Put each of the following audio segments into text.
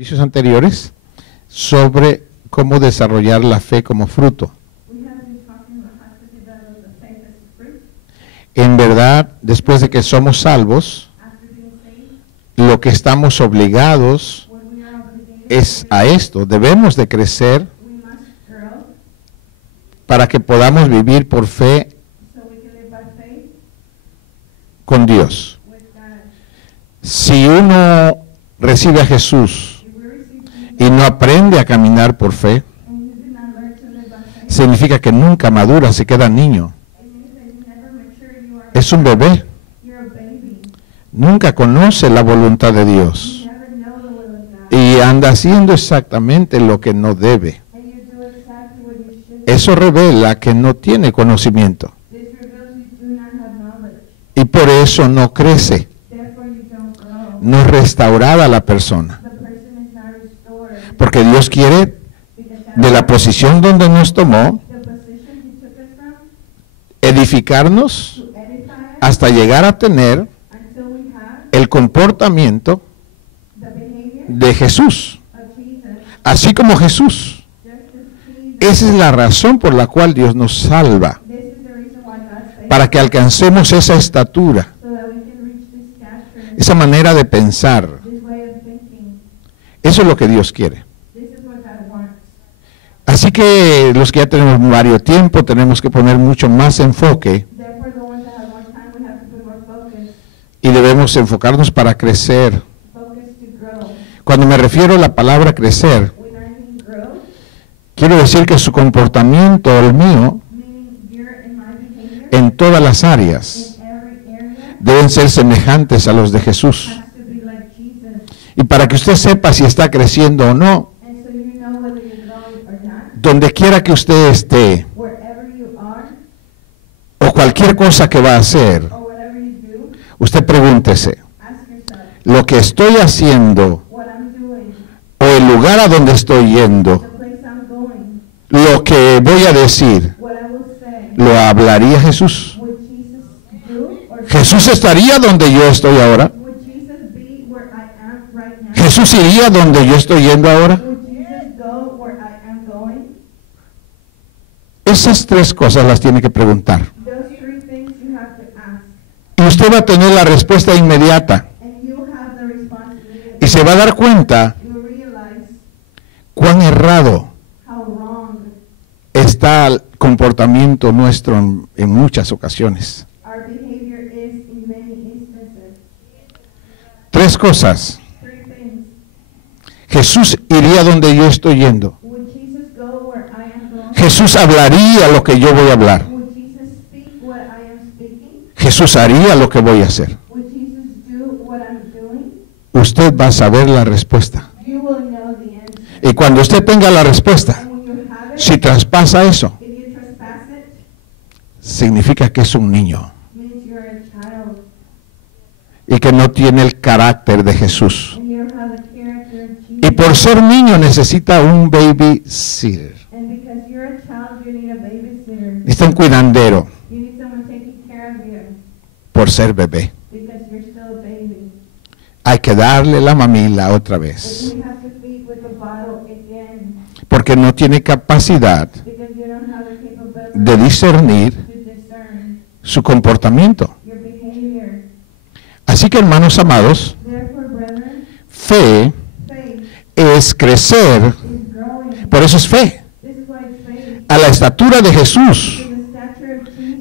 servicios anteriores sobre cómo desarrollar la fe como fruto. En verdad, después de que somos salvos, lo que estamos obligados es a esto. Debemos de crecer para que podamos vivir por fe con Dios. Si uno recibe a Jesús y no aprende a caminar por fe, significa que nunca madura, se queda niño. Es un bebé. Nunca conoce la voluntad de Dios. Y anda haciendo exactamente lo que no debe. Eso revela que no tiene conocimiento. Y por eso no crece. No es restaurada la persona. Porque Dios quiere, de la posición donde nos tomó, edificarnos hasta llegar a tener el comportamiento de Jesús, así como Jesús. Esa es la razón por la cual Dios nos salva, para que alcancemos esa estatura, esa manera de pensar. Eso es lo que Dios quiere. Así que los que ya tenemos varios tiempo tenemos que poner mucho más enfoque y debemos enfocarnos para crecer. Cuando me refiero a la palabra crecer, quiero decir que su comportamiento, el mío, en todas las áreas, deben ser semejantes a los de Jesús. Y para que usted sepa si está creciendo o no, donde quiera que usted esté, o cualquier cosa que va a hacer, usted pregúntese, lo que estoy haciendo, o el lugar a donde estoy yendo, lo que voy a decir, ¿lo hablaría Jesús? ¿Jesús estaría donde yo estoy ahora? ¿Jesús iría donde yo estoy yendo ahora? Esas tres cosas las tiene que preguntar. Y usted va a tener la respuesta inmediata. Y se va a dar cuenta cuán errado está el comportamiento nuestro en muchas ocasiones. Tres cosas. Jesús iría donde yo estoy yendo. Jesús hablaría lo que yo voy a hablar. Jesús haría lo que voy a hacer. Usted va a saber la respuesta. Y cuando usted tenga la respuesta, si traspasa eso, significa que es un niño y que no tiene el carácter de Jesús. Y por ser niño necesita un babysitter. Necesita un cuidandero por ser bebé. Hay que darle la mamila otra vez, porque no tiene capacidad de discernir su comportamiento. Así que, hermanos amados, fe es crecer, por eso es fe, a la estatura de Jesús,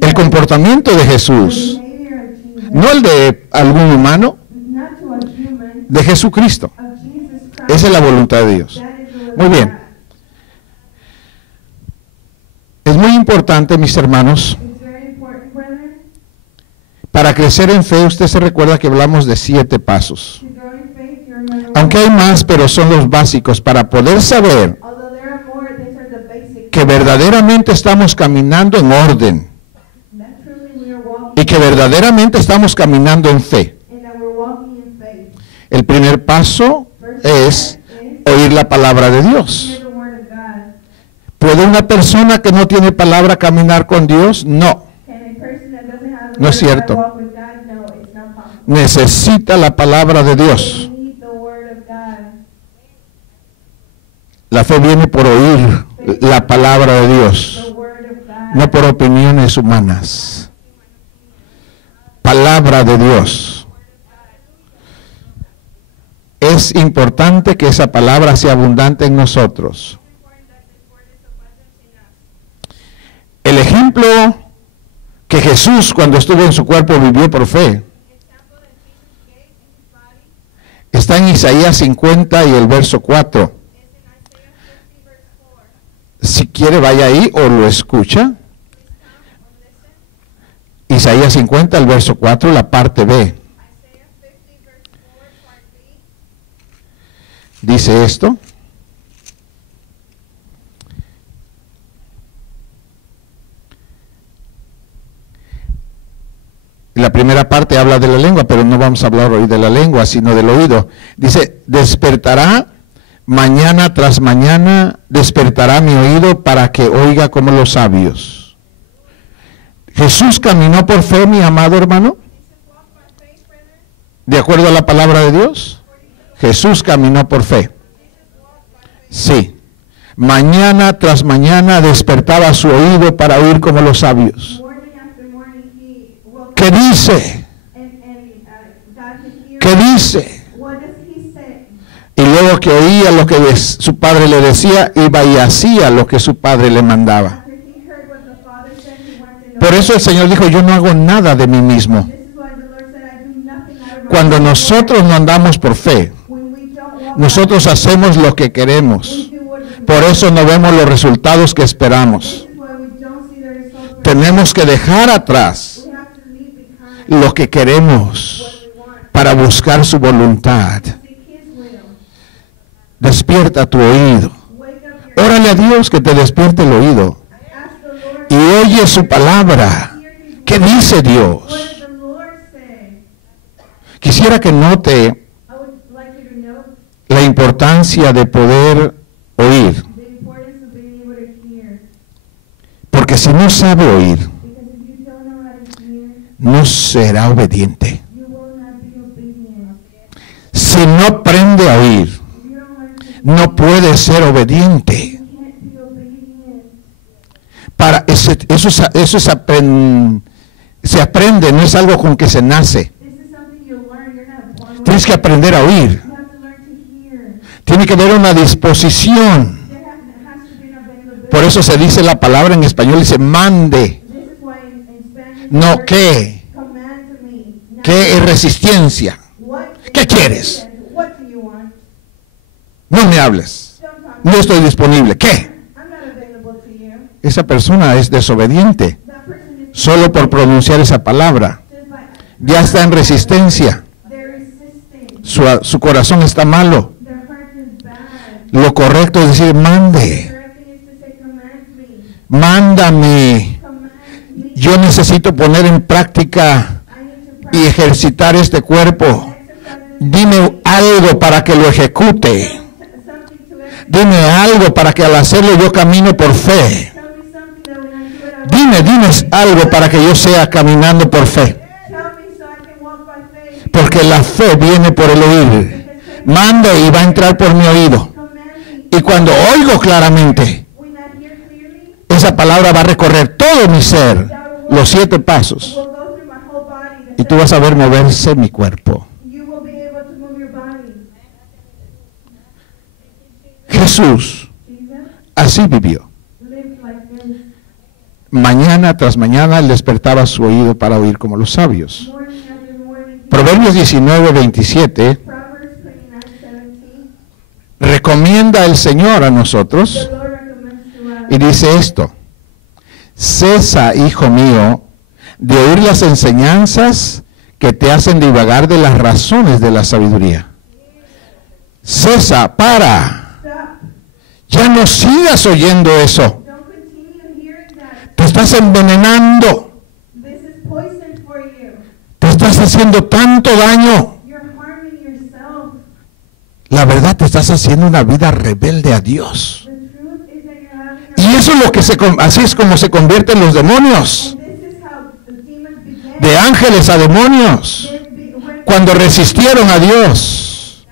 el comportamiento de Jesús, no el de algún humano, de Jesucristo. Esa es la voluntad de Dios. Muy bien. Es muy importante, mis hermanos, para crecer en fe. Usted se recuerda que hablamos de 7 pasos. Aunque hay más, pero son los básicos para poder saber que verdaderamente estamos caminando en orden y que verdaderamente estamos caminando en fe. El primer paso es oír la palabra de Dios. ¿Puede una persona que no tiene palabra caminar con Dios? No. No es cierto. Necesita la palabra de Dios. La fe viene por oír la palabra de Dios, no por opiniones humanas. Palabra de Dios. Es importante que esa palabra sea abundante en nosotros. El ejemplo que Jesús, cuando estuvo en su cuerpo, vivió por fe, está en Isaías 50 y el verso 4. Si quiere, vaya ahí o lo escucha. Isaías 50, el verso 4, la parte B. Dice esto. La primera parte habla de la lengua, pero no vamos a hablar hoy de la lengua, sino del oído. Dice, despertará mañana tras mañana, despertará mi oído para que oiga como los sabios. Jesús caminó por fe, mi amado hermano. ¿De acuerdo a la palabra de Dios? Jesús caminó por fe. Sí. Mañana tras mañana despertaba su oído para oír como los sabios. ¿Qué dice? ¿Qué dice? Y luego que oía lo que su padre le decía, iba y hacía lo que su padre le mandaba. Por eso el Señor dijo, yo no hago nada de mí mismo. Cuando nosotros no andamos por fe, nosotros hacemos lo que queremos. Por eso no vemos los resultados que esperamos. Tenemos que dejar atrás lo que queremos para buscar su voluntad. Despierta tu oído. Órale a Dios que te despierte el oído. Y oye su palabra. ¿Qué dice Dios? Quisiera que note la importancia de poder oír. Porque si no sabe oír, no será obediente. Si no aprende a oír, no puede ser obediente. Para eso se aprende, no es algo con que se nace. Tienes que aprender a oír. Tiene que haber una disposición. Por eso se dice la palabra en español, dice mande. No, ¿qué? ¿Qué es resistencia? ¿Qué quieres? No me hables. No estoy disponible. ¿Qué? Esa persona es desobediente. Solo por pronunciar esa palabra. Ya está en resistencia. Su corazón está malo. Lo correcto es decir, mande. Mándame. Yo necesito poner en práctica y ejercitar este cuerpo. Dime algo para que lo ejecute. Dime algo para que al hacerlo yo camine por fe. Dime algo para que yo sea caminando por fe. Porque la fe viene por el oír. Manda y va a entrar por mi oído. Y cuando oigo claramente, esa palabra va a recorrer todo mi ser, los 7 pasos. Y tú vas a ver moverse mi cuerpo. Jesús así vivió. Mañana tras mañana él despertaba su oído para oír como los sabios. Proverbios 19:27 recomienda el Señor a nosotros y dice esto: cesa, hijo mío, de oír las enseñanzas que te hacen divagar de las razones de la sabiduría. Cesa, para. Ya no sigas oyendo eso. Te estás envenenando. Te estás haciendo tanto daño. La verdad, te estás haciendo una vida rebelde a Dios. Y eso es lo que así es como se convierten los demonios. De ángeles a demonios. Cuando resistieron a Dios.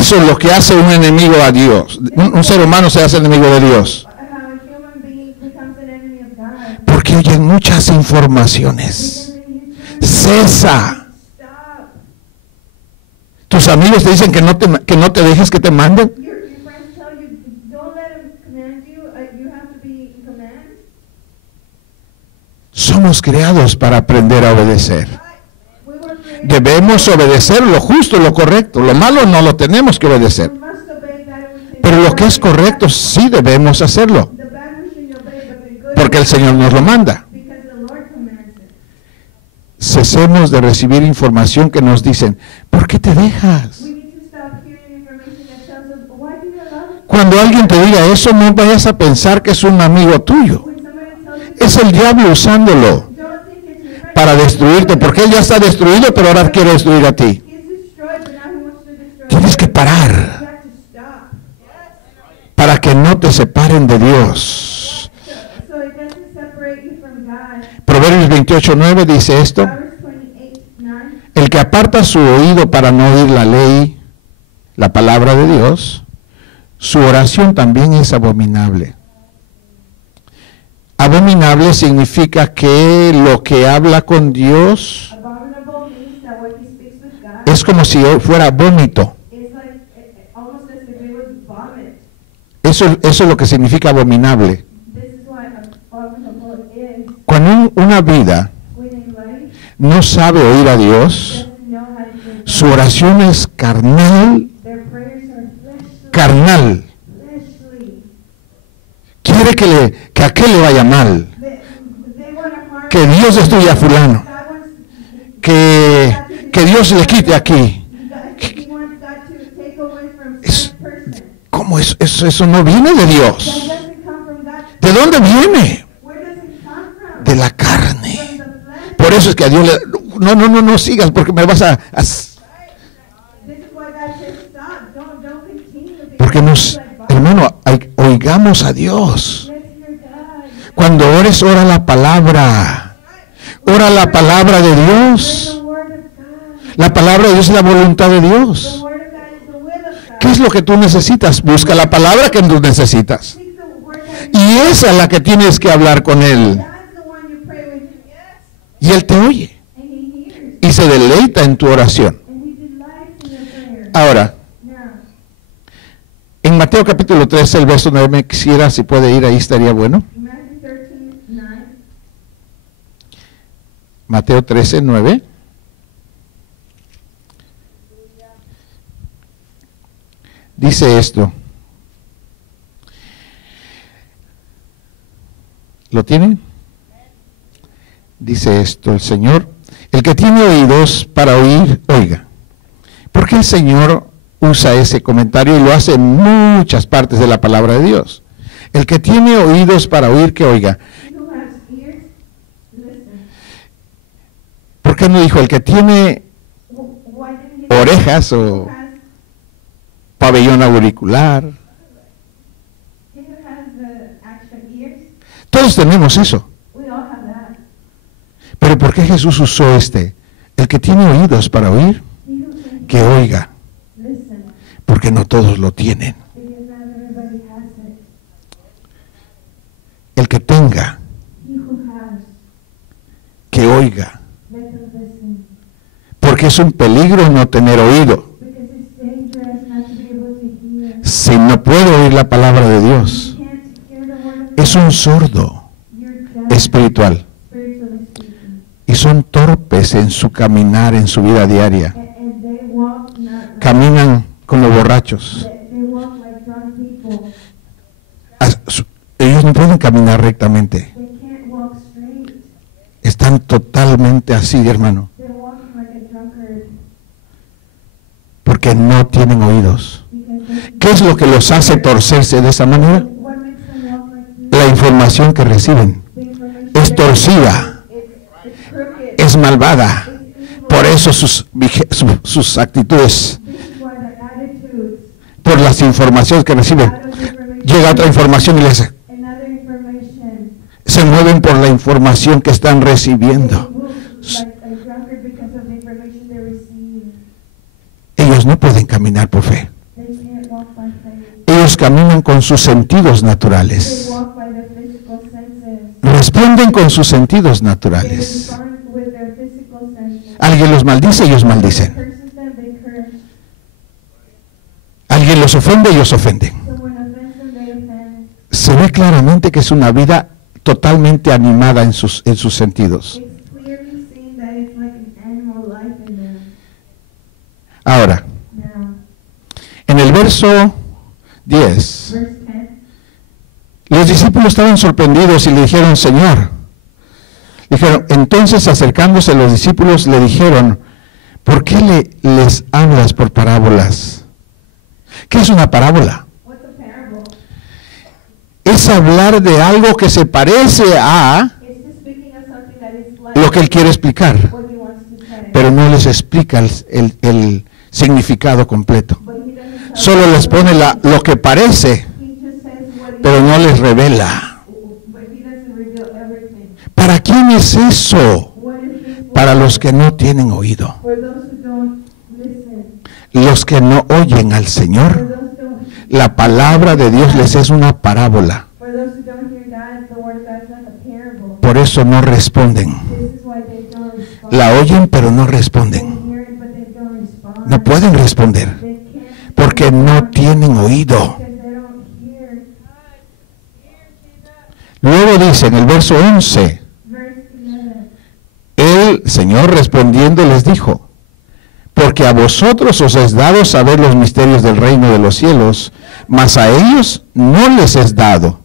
Eso es lo que hace un enemigo a Dios. Un ser humano se hace enemigo de Dios. Porque oyen muchas informaciones. Cesa. Tus amigos te dicen que no te dejes que te manden. Somos creados para aprender a obedecer. Debemos obedecer lo justo, lo correcto. Lo malo no lo tenemos que obedecer. Pero lo que es correcto sí debemos hacerlo. Porque el Señor nos lo manda. Cesemos de recibir información que nos dicen, ¿por qué te dejas? Cuando alguien te diga eso, no vayas a pensar que es un amigo tuyo. Es el diablo usándolo para destruirte, porque él ya está destruido, pero ahora quiere destruir a ti. Tienes que parar para que no te separen de Dios. Proverbios 28:9 dice esto: el que aparta su oído para no oír la ley, la palabra de Dios, su oración también es abominable. Abominable significa que lo que habla con Dios es como si fuera vómito. Eso es lo que significa abominable. Cuando una vida no sabe oír a Dios, su oración es carnal. Quiere que a aquel le vaya mal, que Dios destruya a fulano, que Dios le quite aquí. ¿Cómo es? Eso no viene de Dios. ¿De dónde viene? De la carne. Por eso es que a Dios le... No sigas porque me vas a porque hermano, oigamos a Dios. Cuando ores, ora la palabra. Ora la palabra de Dios. La palabra de Dios es la voluntad de Dios. ¿Qué es lo que tú necesitas? Busca la palabra que tú necesitas. Y esa es la que tienes que hablar con Él. Y Él te oye. Y se deleita en tu oración. Ahora, en Mateo capítulo 13, el verso 9, me quisiera, si puede ir ahí, estaría bueno. Mateo 13, 9. Dice esto. ¿Lo tienen? Dice esto el Señor: el que tiene oídos para oír, oiga. ¿Por qué el Señor usa ese comentario y lo hace en muchas partes de la palabra de Dios? El que tiene oídos para oír, que oiga. ¿Por qué no dijo el que tiene orejas o pabellón auricular? Todos tenemos eso. Pero ¿por qué Jesús usó el que tiene oídos para oír, que oiga? Porque no todos lo tienen. El que tenga, que oiga. Porque es un peligro no tener oído. Si no puede oír la palabra de Dios, es un sordo espiritual. Y son torpes en su caminar, en su vida diaria. Caminan como borrachos. Ellos no pueden caminar rectamente. Están totalmente así, hermano. Porque no tienen oídos. ¿Qué es lo que los hace torcerse de esa manera? La información que reciben es torcida, es malvada. Por eso sus actitudes, por las informaciones que reciben, llega otra información y se mueven por la información que están recibiendo. Ellos no pueden caminar por fe. Ellos caminan con sus sentidos naturales. Responden con sus sentidos naturales. Alguien los maldice, ellos maldicen. Alguien los ofende, ellos ofenden. Se ve claramente que es una vida totalmente animada en sus sentidos. Ahora, en el verso 10, los discípulos estaban sorprendidos y le dijeron, Señor, entonces acercándose los discípulos le dijeron, ¿por qué les hablas por parábolas? ¿Qué es una parábola? Es hablar de algo que se parece a lo que él quiere explicar, pero no les explica el significado completo. Solo les pone lo que parece, pero no les revela. ¿Para quién es eso? Para los que no tienen oído. Los que no oyen al Señor, la palabra de Dios les es una parábola. Por eso no responden. La oyen, pero no responden. No pueden responder, porque no tienen oído. Luego dice en el verso 11, el Señor respondiendo les dijo, porque a vosotros os es dado saber los misterios del reino de los cielos, mas a ellos no les es dado.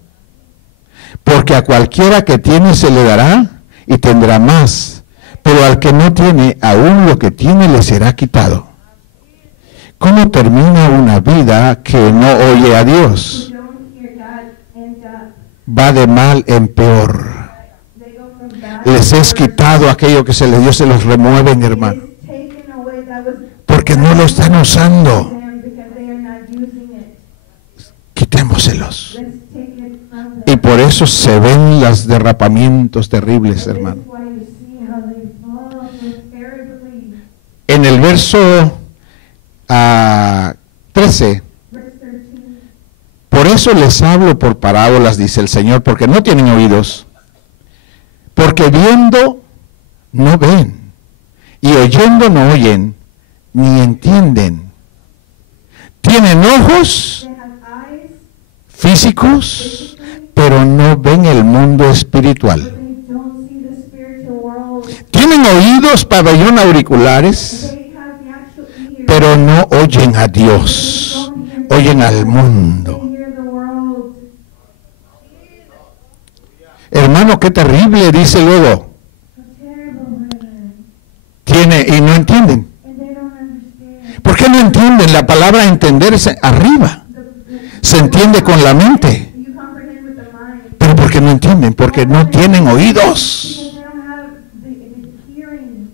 Porque a cualquiera que tiene se le dará y tendrá más, pero al que no tiene, aún lo que tiene le será quitado. ¿Cómo termina una vida que no oye a Dios? Va de mal en peor. Les es quitado aquello que se les dio, se los remueven, hermano. Porque no lo están usando. Quitémoselos. Y por eso se ven los derrapamientos terribles, hermano. En el verso 13, por eso les hablo por parábolas, dice el Señor, porque no tienen oídos, porque viendo no ven, y oyendo no oyen, ni entienden. Tienen ojos físicos, pero no ven el mundo espiritual. Tienen oídos, pabellón, auriculares, pero no oyen a Dios, oyen al mundo. Hermano, qué terrible, dice luego. Y no entienden. ¿Por qué no entienden? La palabra entenderse arriba. Se entiende con la mente. Pero ¿por qué no entienden? Porque no tienen oídos.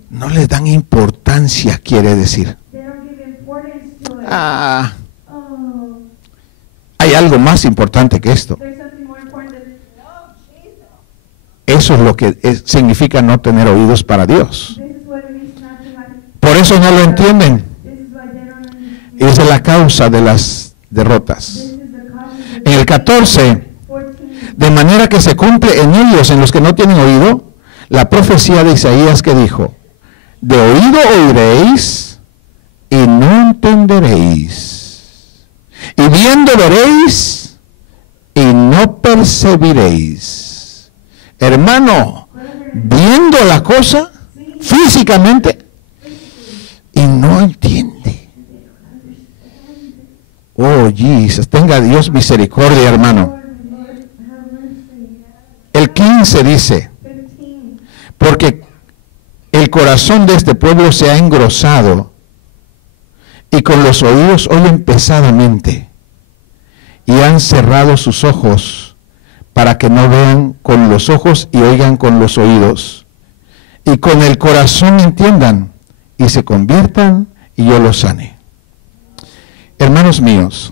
No les dan importancia, quiere decir. Hay algo más importante que esto. Eso es lo que significa no tener oídos para Dios. Por eso no lo entienden. Esa es la causa de las derrotas. En el 14, de manera que se cumple en ellos, en los que no tienen oído, la profecía de Isaías que dijo, de oído oiréis y no entenderéis, y viendo veréis y no percibiréis. Hermano, viendo la cosa físicamente y no entiende. Oh, Jesus, tenga Dios misericordia, hermano. El 15 dice, porque el corazón de este pueblo se ha engrosado y con los oídos oyen pesadamente y han cerrado sus ojos para que no vean con los ojos y oigan con los oídos y con el corazón entiendan y se conviertan y yo los sane. Hermanos míos,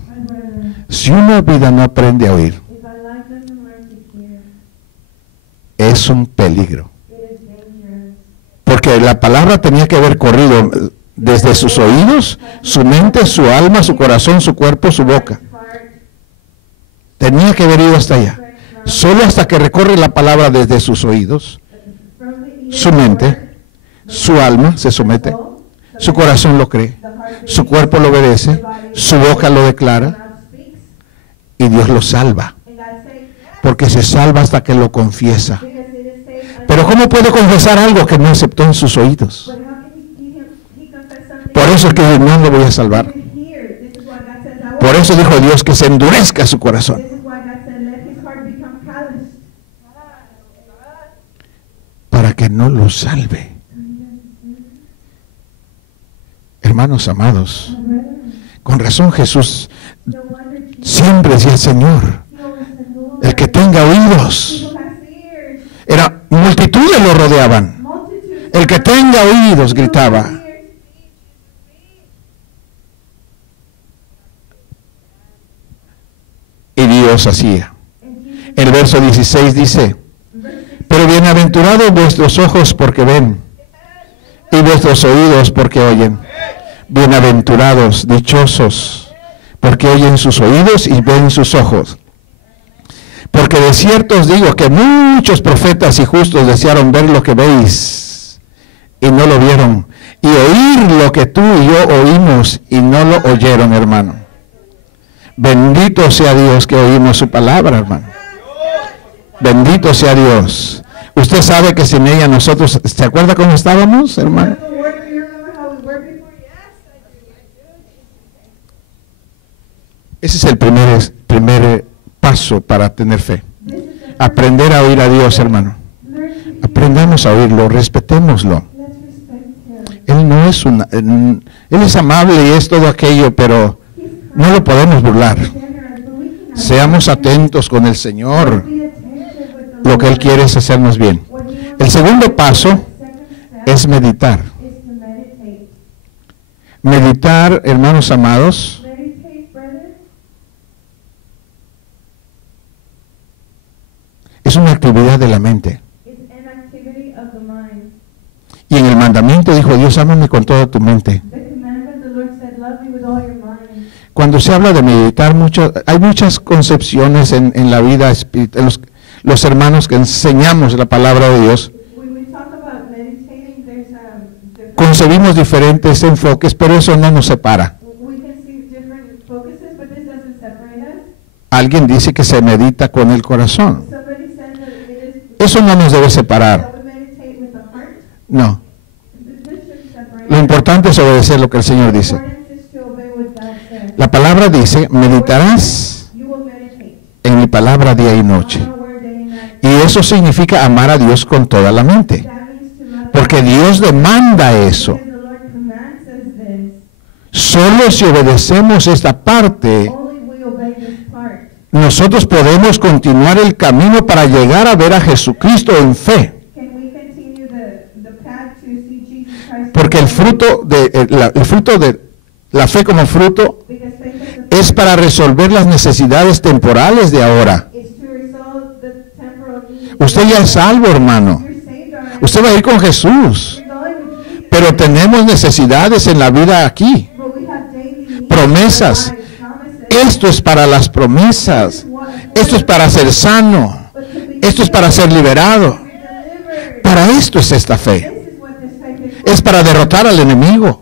si una vida no aprende a oír, es un peligro. Porque la palabra tenía que haber corrido desde sus oídos, su mente, su alma, su corazón, su cuerpo, su boca. Tenía que haber ido hasta allá. Solo hasta que recorre la palabra desde sus oídos, su mente, su alma se somete, su corazón lo cree, su cuerpo lo obedece, su boca lo declara y Dios lo salva. Porque se salva hasta que lo confiesa. Pero ¿cómo puede confesar algo que no aceptó en sus oídos? Por eso es que no lo voy a salvar. Por eso dijo Dios que se endurezca su corazón. Para que no lo salve. Hermanos amados, con razón Jesús siempre decía: Señor, el que tenga oídos. Era multitudes lo rodeaban. El que tenga oídos, gritaba. Y Dios hacía. El verso 16 dice: pero bienaventurados vuestros ojos porque ven, y vuestros oídos porque oyen. Bienaventurados, dichosos, porque oyen sus oídos y ven sus ojos. Porque de cierto os digo que muchos profetas y justos desearon ver lo que veis y no lo vieron, y oír lo que tú y yo oímos y no lo oyeron, hermano. Bendito sea Dios que oímos su palabra, hermano. Bendito sea Dios. Usted sabe que sin ella nosotros, ¿se acuerda cómo estábamos, hermano? Ese es el primer paso para tener fe. Aprender a oír a Dios, hermano. Aprendamos a oírlo, respetémoslo. Él no es Él es amable y es todo aquello, pero no lo podemos burlar. Seamos atentos con el Señor. Lo que Él quiere es hacernos bien. El segundo paso es meditar. Meditar, hermanos amados, es una actividad de la mente. Y en el mandamiento dijo Dios: ámame con toda tu mente. Cuando se habla de meditar, hay muchas concepciones en la vida espiritual. Los hermanos que enseñamos la palabra de Dios, concebimos diferentes enfoques, pero eso no nos separa. Alguien dice que se medita con el corazón. Eso no nos debe separar. No. Lo importante es obedecer lo que el Señor dice. La palabra dice: meditarás en mi palabra día y noche. Y eso significa amar a Dios con toda la mente. Porque Dios demanda eso. Solo si obedecemos esta parte, nosotros podemos continuar el camino para llegar a ver a Jesucristo en fe. Porque el fruto de la fe como fruto es para resolver las necesidades temporales de ahora. Usted ya es salvo, hermano. Usted va a ir con Jesús. Pero tenemos necesidades en la vida aquí. Promesas. Esto es para las promesas. Esto es para ser sano. Esto es para ser liberado. Para esto es esta fe. Es para derrotar al enemigo.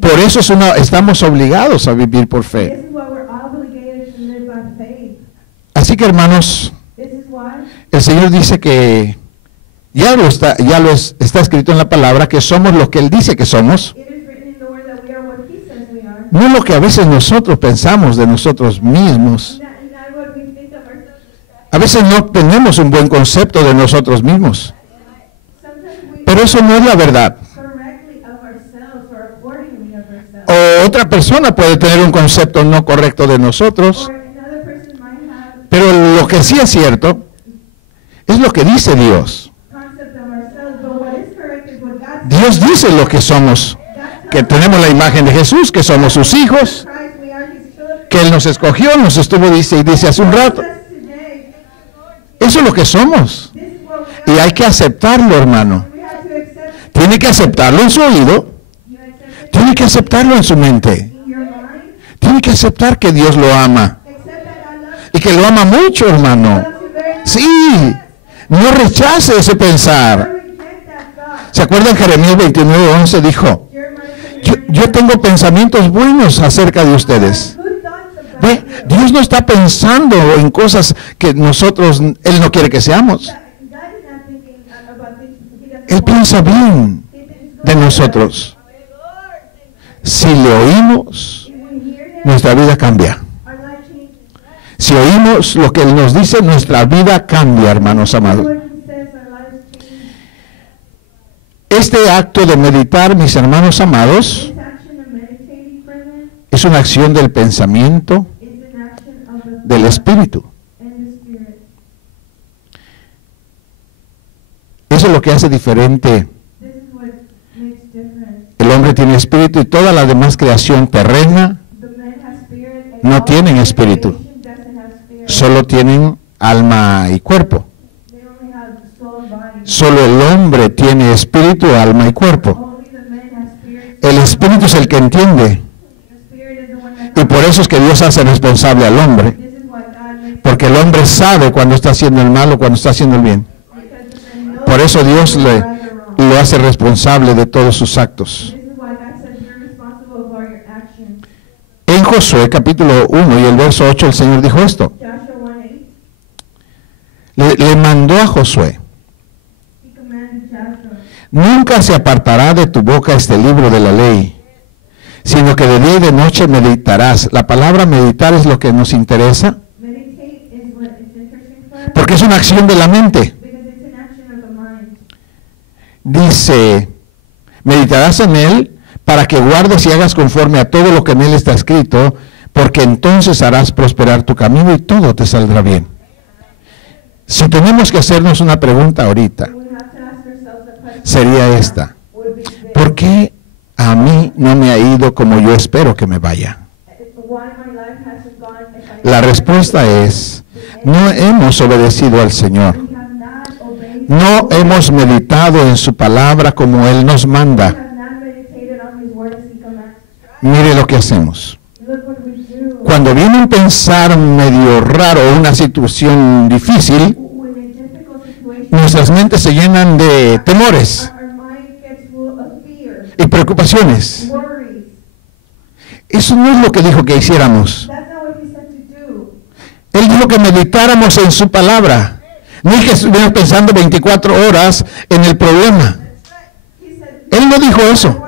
Por eso estamos obligados a vivir por fe. Así que, hermanos, el Señor dice que está escrito en la palabra que somos lo que Él dice que somos. No lo que a veces nosotros pensamos de nosotros mismos. A veces no tenemos un buen concepto de nosotros mismos. Pero eso no es la verdad. O otra persona puede tener un concepto no correcto de nosotros. Pero lo que sí es cierto es lo que dice Dios. Dios dice lo que somos, que tenemos la imagen de Jesús, que somos sus hijos, que Él nos escogió, nos estuvo, dice hace un rato. Eso es lo que somos. Y hay que aceptarlo, hermano. Tiene que aceptarlo en su oído. Tiene que aceptarlo en su mente. Tiene que aceptar que Dios lo ama. y que lo ama mucho, hermano. Sí, no rechace ese pensar. ¿Se acuerdan? Jeremías 29:11 dijo, yo tengo pensamientos buenos acerca de ustedes. ¿Ve? Dios no está pensando en cosas que nosotros, Él no quiere que seamos. Él piensa bien de nosotros. Si le oímos, nuestra vida cambia. Si oímos lo que Él nos dice, nuestra vida cambia, hermanos amados. Este acto de meditar, mis hermanos amados, es una acción del pensamiento, del espíritu. Eso es lo que hace diferente. El hombre tiene espíritu y toda la demás creación terrena no tienen espíritu. Solo tienen alma y cuerpo. Solo el hombre tiene espíritu, alma y cuerpo. El espíritu es el que entiende. Y por eso es que Dios hace responsable al hombre. Porque el hombre sabe cuando está haciendo el mal o cuando está haciendo el bien. Por eso Dios lo hace responsable de todos sus actos. En Josué capítulo 1 y el verso 8 el Señor dijo esto. Le mandó a Josué: nunca se apartará de tu boca este libro de la ley, sino que de día y de noche meditarás. La palabra meditar es lo que nos interesa, porque es una acción de la mente. Dice, meditarás en él para que guardes y hagas conforme a todo lo que en él está escrito, porque entonces harás prosperar tu camino y todo te saldrá bien. Si tenemos que hacernos una pregunta ahorita, sería esta: ¿por qué a mí no me ha ido como yo espero que me vaya? La respuesta es: no hemos obedecido al Señor. No hemos meditado en su palabra como Él nos manda. Mire lo que hacemos. Cuando viene un pensar medio raro o una situación difícil, nuestras mentes se llenan de temores y preocupaciones. Eso no es lo que dijo que hiciéramos. Él dijo que meditáramos en su palabra. No es que estuviéramos pensando 24 horas en el problema. Él no dijo eso.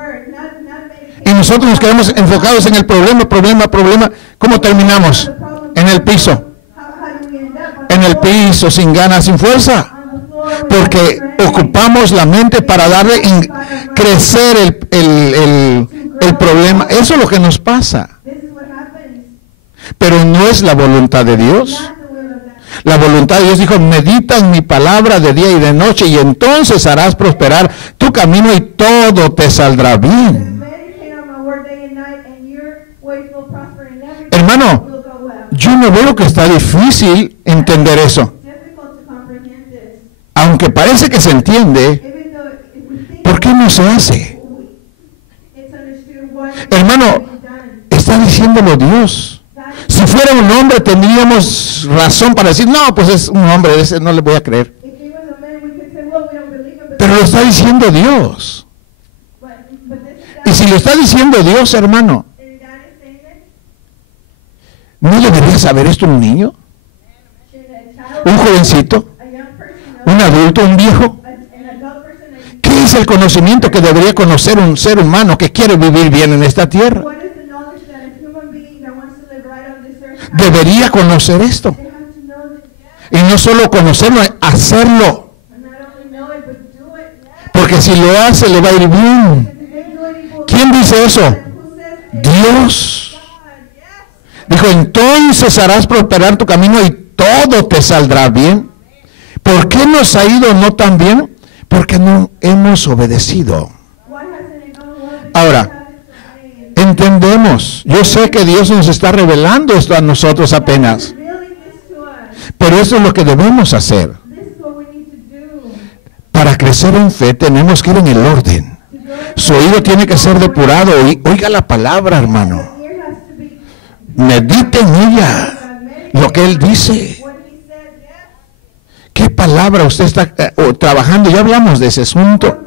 Y nosotros nos quedamos enfocados en el problema. ¿Cómo terminamos? En el piso. En el piso, sin ganas, sin fuerza. Porque ocupamos la mente para darle crecer el problema. Eso es lo que nos pasa. Pero no es la voluntad de Dios. La voluntad de Dios dijo: medita en mi palabra de día y de noche, y entonces harás prosperar tu camino y todo te saldrá bien. Hermano, yo no veo que está difícil entender eso. Aunque parece que se entiende, ¿por qué no se hace? Hermano, está diciéndolo Dios. Si fuera un hombre tendríamos razón para decir: no, pues es un hombre, ese no le voy a creer. Pero lo está diciendo Dios. Y si lo está diciendo Dios, hermano, ¿no debería saber esto un niño? ¿Un jovencito? ¿Un adulto? ¿Un viejo? ¿Qué es el conocimiento que debería conocer un ser humano que quiere vivir bien en esta tierra? Debería conocer esto. Y no solo conocerlo, hacerlo. Porque si lo hace, le va a ir bien. ¿Quién dice eso? Dios. Dijo: entonces harás prosperar tu camino y todo te saldrá bien. ¿Por qué nos ha ido no tan bien? Porque no hemos obedecido. Ahora, entendemos, yo sé que Dios nos está revelando esto a nosotros apenas, pero eso es lo que debemos hacer. Para crecer en fe tenemos que ir en el orden. Su oído tiene que ser depurado. Oiga la palabra, hermano. Medite en ella. lo que Él dice. ¿Qué palabra usted está trabajando? Ya hablamos de ese asunto.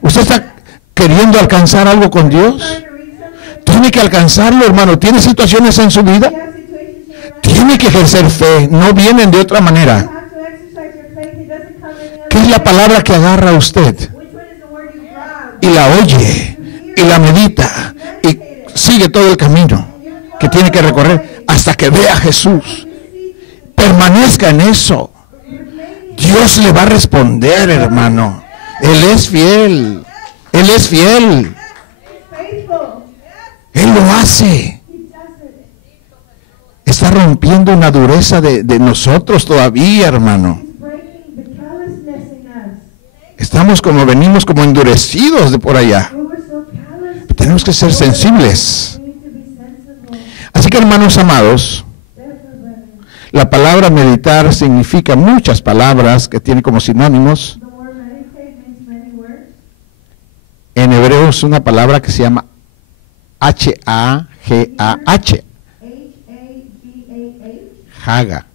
¿Usted está queriendo alcanzar algo con Dios? Tiene que alcanzarlo, hermano. ¿Tiene situaciones en su vida? Tiene que ejercer fe. No vienen de otra manera. ¿Qué es la palabra que agarra a usted? Y la oye, y la medita, y sigue todo el camino que tiene que recorrer hasta que vea a Jesús. Permanezca en eso. Dios le va a responder, hermano. Él es fiel. Él es fiel. Él lo hace. Está rompiendo una dureza de nosotros todavía, hermano. Venimos como endurecidos de por allá. Tenemos que ser sensibles. Así que, hermanos amados, la palabra meditar significa muchas palabras que tiene como sinónimos. En hebreo es una palabra que se llama H-A-G-A-H. Haga.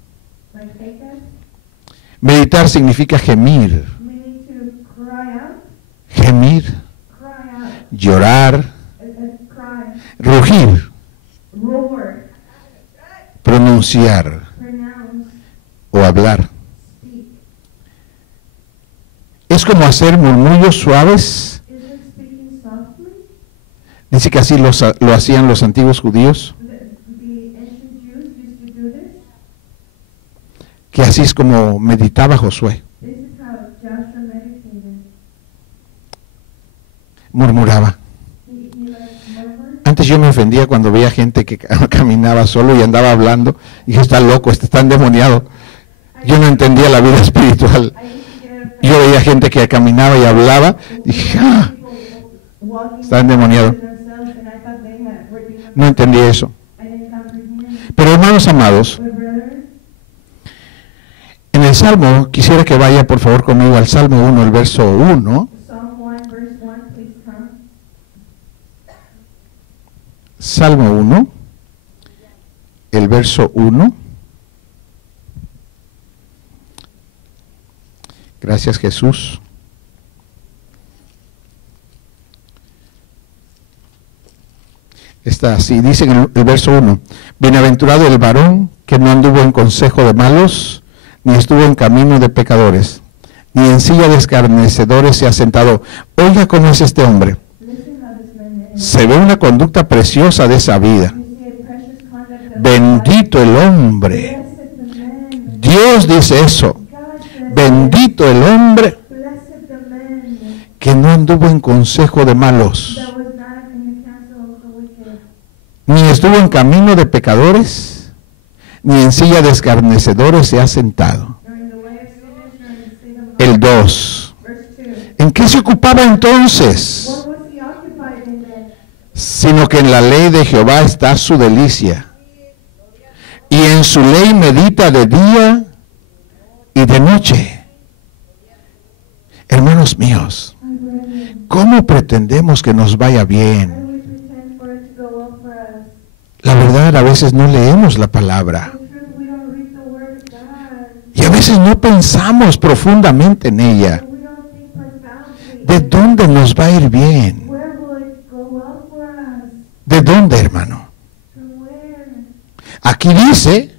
Meditar significa gemir. Gemir, llorar, rugir, pronunciar o hablar. Es como hacer murmullos suaves. Dice que así lo hacían los antiguos judíos. Que así es como meditaba Josué. Murmuraba. Antes yo me ofendía cuando veía gente que caminaba solo y andaba hablando. Y dije, está loco, está endemoniado. Yo no entendía la vida espiritual. Yo veía gente que caminaba y hablaba. Y dije, está endemoniado. No entendí eso. Pero, hermanos amados, en el Salmo, quisiera que vaya por favor conmigo al Salmo 1, el verso 1. Salmo 1, el verso 1. Gracias, Jesús. Está así, dice en el verso 1: Bienaventurado el varón que no anduvo en consejo de malos, ni estuvo en camino de pecadores, ni en silla de escarnecedores se ha sentado. Oiga cómo es este hombre. Se ve una conducta preciosa de esa vida. Bendito el hombre. Dios dice eso. Bendito el hombre que no anduvo en consejo de malos, ni estuvo en camino de pecadores, ni en silla de escarnecedores se ha sentado. El 2. ¿En qué se ocupaba entonces? Sino que en la ley de Jehová está su delicia, y en su ley medita de día y de noche. Hermanos míos, ¿cómo pretendemos que nos vaya bien? La verdad, a veces no leemos la palabra. Y a veces no pensamos profundamente en ella. ¿De dónde nos va a ir bien? ¿De dónde, hermano? Aquí dice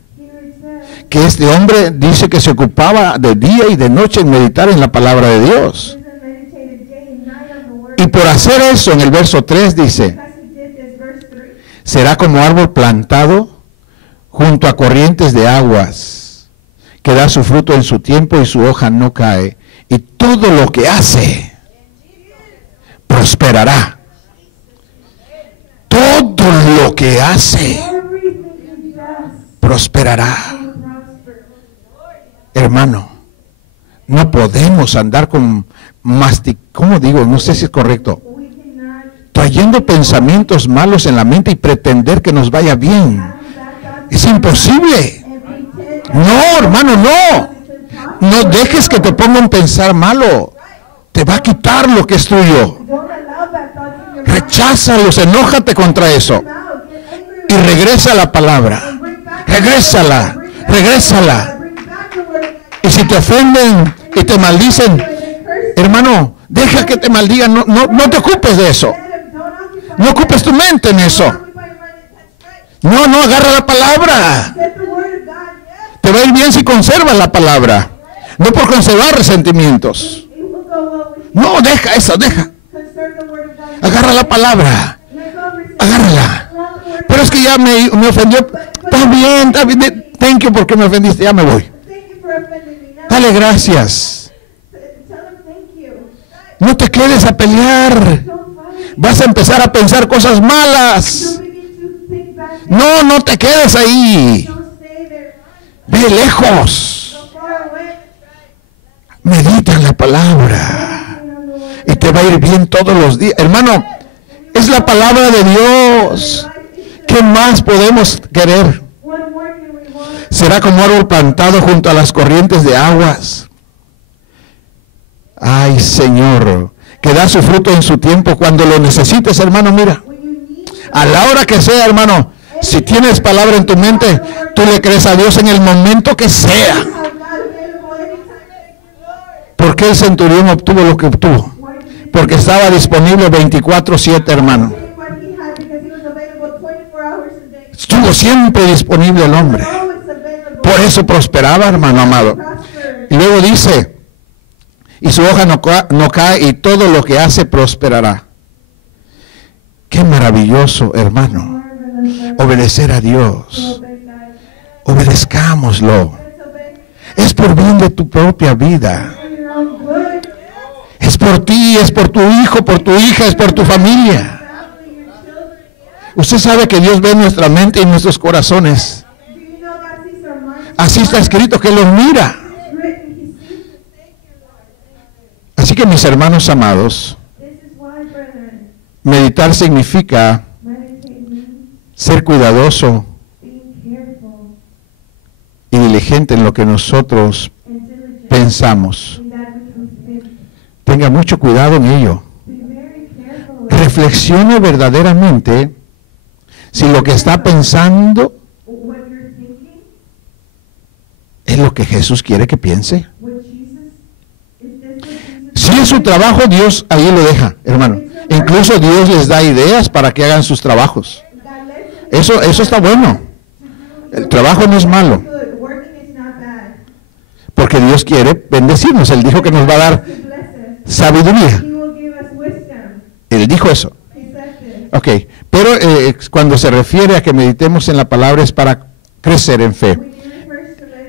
que este hombre dice que se ocupaba de día y de noche en meditar en la palabra de Dios. Y por hacer eso, en el verso 3 dice, será como árbol plantado junto a corrientes de aguas, que da su fruto en su tiempo y su hoja no cae, y todo lo que hace prosperará. Todo lo que hace prosperará. Hermano, no podemos andar con ¿cómo digo? No sé si es correcto. Trayendo pensamientos malos en la mente y pretender que nos vaya bien. Es imposible. No, hermano, no. No dejes que te pongan a pensar malo. Te va a quitar lo que es tuyo. Recházalos, enójate contra eso. Y regresa a la palabra. regrésala, regrésala. Y si te ofenden y te maldicen, hermano, deja que te maldigan, no te ocupes de eso. No ocupes tu mente en eso. No, agarra la palabra. Te va a ir bien si conservas la palabra. No por conservar resentimientos. No, deja eso, deja. Agarra la palabra. Agárrala. Pero es que ya me ofendió. Está bien. Thank you porque me ofendiste. Ya me voy. Dale gracias. No te quedes a pelear. Vas a empezar a pensar cosas malas. No te quedes ahí. Ve lejos. Medita en la palabra. Y te va a ir bien todos los días. Hermano, es la palabra de Dios. ¿Qué más podemos querer? Será como árbol plantado junto a las corrientes de aguas. Ay, Señor, que da su fruto en su tiempo cuando lo necesites, hermano. Mira, a la hora que sea, hermano, si tienes palabra en tu mente, tú le crees a Dios en el momento que sea. ¿Por qué el centurión obtuvo lo que obtuvo? Porque estaba disponible 24/7, hermano. Estuvo siempre disponible el hombre. Por eso prosperaba, hermano amado. Y luego dice, y su hoja no cae, y todo lo que hace prosperará. Qué maravilloso, hermano, obedecer a Dios. Obedezcámoslo. Es por bien de tu propia vida. Es por ti, es por tu hijo, por tu hija, es por tu familia. Usted sabe que Dios ve nuestra mente y nuestros corazones. Así está escrito, que los mira. Así que, mis hermanos amados, meditar significa ser cuidadoso y diligente en lo que nosotros pensamos. Tenga mucho cuidado en ello. Reflexione verdaderamente si lo que está pensando es lo que Jesús quiere que piense. Si es su trabajo, Dios ahí lo deja, hermano. Incluso Dios les da ideas para que hagan sus trabajos. Eso está bueno. El trabajo no es malo. Porque Dios quiere bendecirnos. Él dijo que nos va a dar sabiduría. Él dijo eso. Ok, pero cuando se refiere a que meditemos en la palabra es para crecer en fe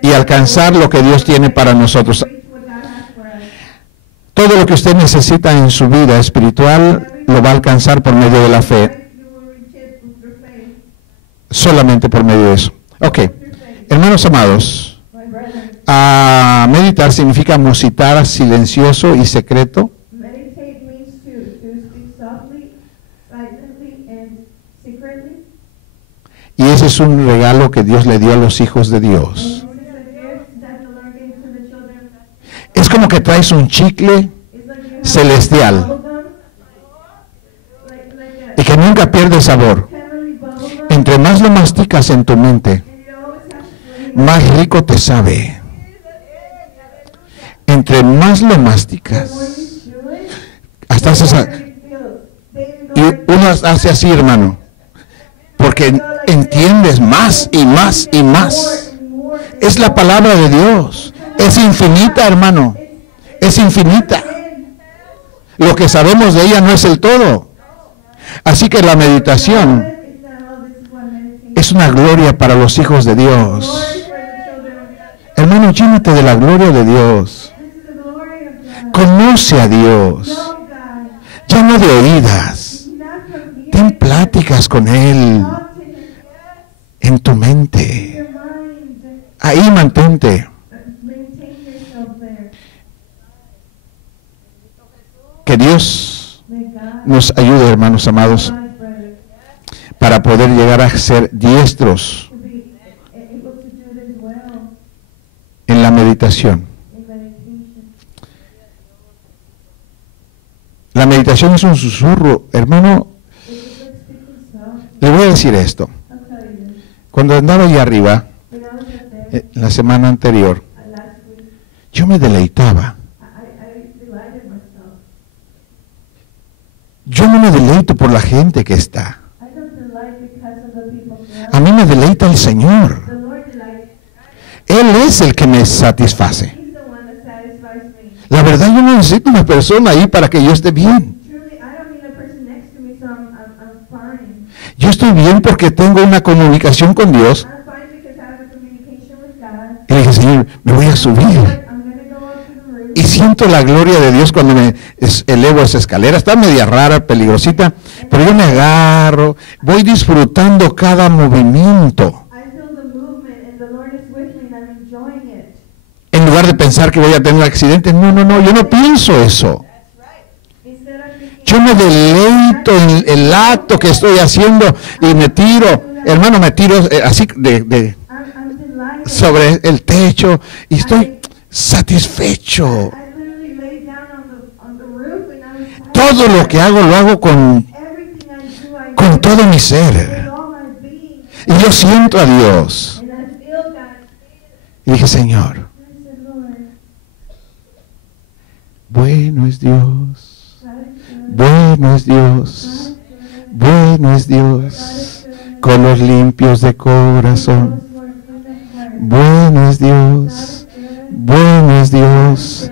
y alcanzar lo que Dios tiene para nosotros. Todo lo que usted necesita en su vida espiritual lo va a alcanzar por medio de la fe. Solamente por medio de eso. Ok, hermanos amados, meditar significa musitar silencioso y secreto. Y ese es un regalo que Dios le dio a los hijos de Dios. Es como que traes un chicle celestial y que nunca pierde sabor. Entre más lo masticas en tu mente, más rico te sabe. Entre más lo masticas, hasta y uno hace así, hermano, porque entiendes más y más y más. Es la palabra de Dios. Es infinita, hermano. Es infinita. Lo que sabemos de ella no es el todo. Así que la meditación es una gloria para los hijos de Dios. Hermano, llénate de la gloria de Dios. Conoce a Dios. Ya no de oídas. Ten pláticas con Él en tu mente. Ahí mantente. Que Dios nos ayude, hermanos amados, para poder llegar a ser diestros en la meditación. La meditación es un susurro, hermano. Le voy a decir esto. Cuando andaba allá arriba, la semana anterior, yo me deleitaba. Yo no me deleito por la gente que está. A mí me deleita el Señor. Él es el que me satisface. La verdad, yo no necesito una persona ahí para que yo esté bien. Yo estoy bien porque tengo una comunicación con Dios. Y le dije, Señor, me voy a subir. Y siento la gloria de Dios cuando me elevo esa escalera. Está media rara, peligrosita, pero yo me agarro, voy disfrutando cada movimiento. En lugar de pensar que voy a tener un accidente, no, yo no pienso eso. Yo me deleito en el acto que estoy haciendo y me tiro, hermano, me tiro así sobre el techo y estoy satisfecho. Todo lo que hago lo hago con todo mi ser. Y yo siento a Dios. Y dije, Señor, bueno es Dios, bueno es Dios, bueno es Dios, con los limpios de corazón. Bueno es Dios, bueno es Dios,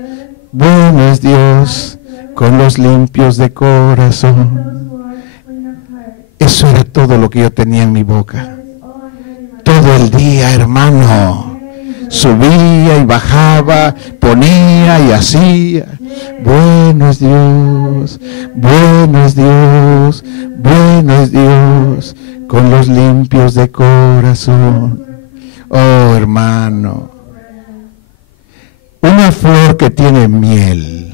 bueno es Dios, con los limpios de corazón. Eso era todo lo que yo tenía en mi boca. Todo el día, hermano. Subía y bajaba, ponía y hacía. Bueno es Dios, bueno es Dios, bueno es Dios, con los limpios de corazón. Oh, hermano, una flor que tiene miel,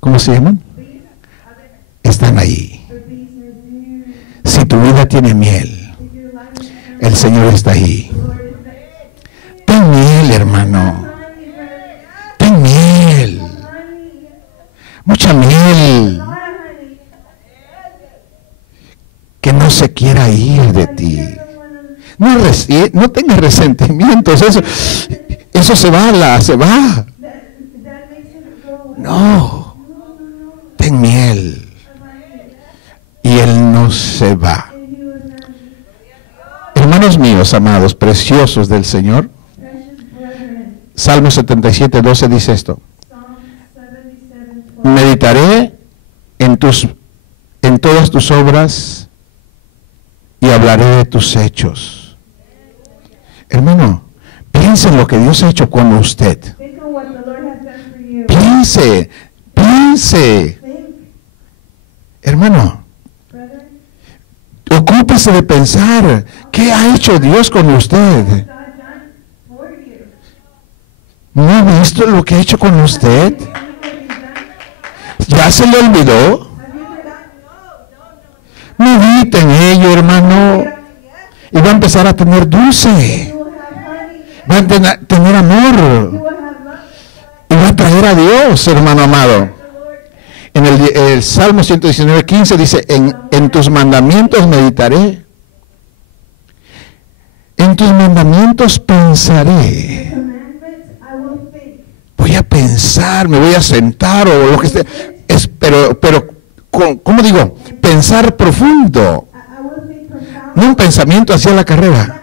¿cómo se llaman? Están ahí. Si tu vida tiene miel, el Señor está ahí. Ten miel, hermano. Ten miel. Mucha miel. Que no se quiera ir de ti. No tengas resentimientos. Eso se va. No. Ten miel. Y Él no se va. Hermanos míos, amados, preciosos del Señor, Salmo 77:12 dice esto: meditaré en todas tus obras y hablaré de tus hechos. Hermano, piense en lo que Dios ha hecho con usted. Piense. Hermano, ocúpese de pensar qué ha hecho Dios con usted. ¿No ha visto lo que ha hecho con usted? ¿Ya se le olvidó? Medite en ello, hermano, y va a empezar a tener dulce, va a tener amor, y va a traer a Dios, hermano amado. En el Salmo 119:15 dice, en tus mandamientos meditaré, en tus mandamientos pensaré. Voy a pensar, me voy a sentar o lo que esté, pero ¿cómo digo? Pensar profundo, no un pensamiento hacia la carrera.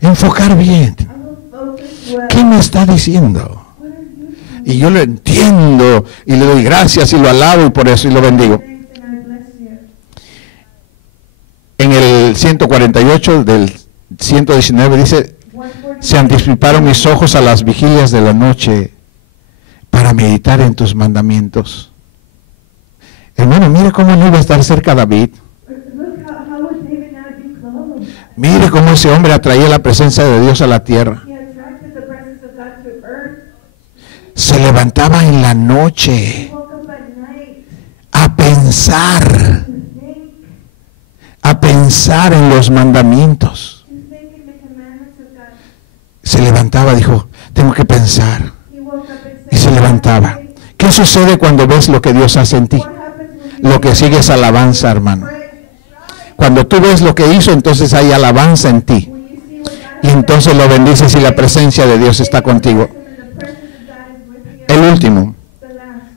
Enfocar bien. ¿Qué me está diciendo? Y yo lo entiendo y le doy gracias y lo alabo y por eso y lo bendigo. En el 148 del 119 dice, se anticiparon mis ojos a las vigilias de la noche para meditar en tus mandamientos. Hermano, mira cómo no iba a estar cerca David. Mire cómo ese hombre atraía la presencia de Dios a la tierra. Se levantaba en la noche a pensar en los mandamientos. Se levantaba, dijo, tengo que pensar. Y se levantaba. ¿Qué sucede cuando ves lo que Dios hace en ti? Lo que sigue es alabanza, hermano. Cuando tú ves lo que hizo, entonces hay alabanza en ti. Y entonces lo bendices y la presencia de Dios está contigo. El último,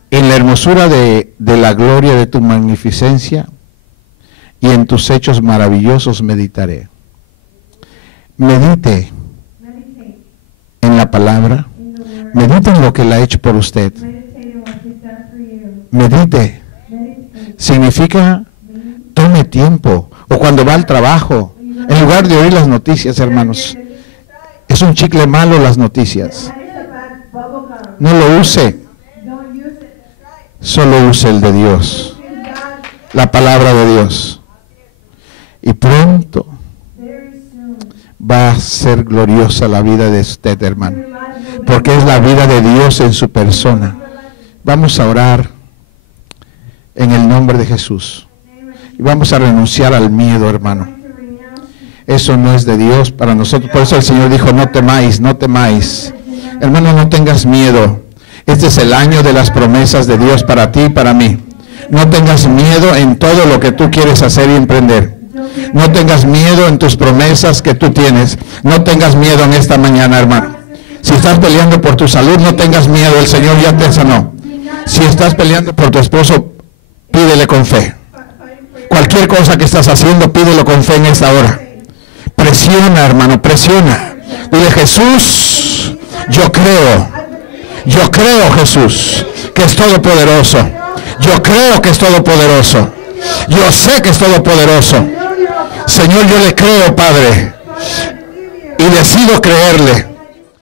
en la hermosura de la gloria de tu magnificencia y en tus hechos maravillosos meditaré. Medite en la palabra, medite en lo que Él ha hecho por usted. Medite. Significa tome tiempo. O cuando va al trabajo, en lugar de oír las noticias, hermanos. Es un chicle malo las noticias. No lo use. Solo use el de Dios. La palabra de Dios. Y pronto va a ser gloriosa la vida de usted, hermano. Porque es la vida de Dios en su persona. Vamos a orar en el nombre de Jesús. Y vamos a renunciar al miedo, hermano. Eso no es de Dios para nosotros. Por eso el Señor dijo, no temáis, no temáis. Hermano, no tengas miedo. Este es el año de las promesas de Dios para ti y para mí. No tengas miedo en todo lo que tú quieres hacer y emprender. No tengas miedo en tus promesas que tú tienes. No tengas miedo en esta mañana, hermano. Si estás peleando por tu salud, no tengas miedo. El Señor ya te sanó. Si estás peleando por tu esposo, pídele con fe. Cualquier cosa que estás haciendo, pídelo con fe en esta hora. Presiona, hermano, presiona. Dile, Jesús, yo creo, Jesús, que es todopoderoso. Yo creo que es todopoderoso. Yo sé que es todopoderoso. Señor, yo le creo, Padre. Y decido creerle.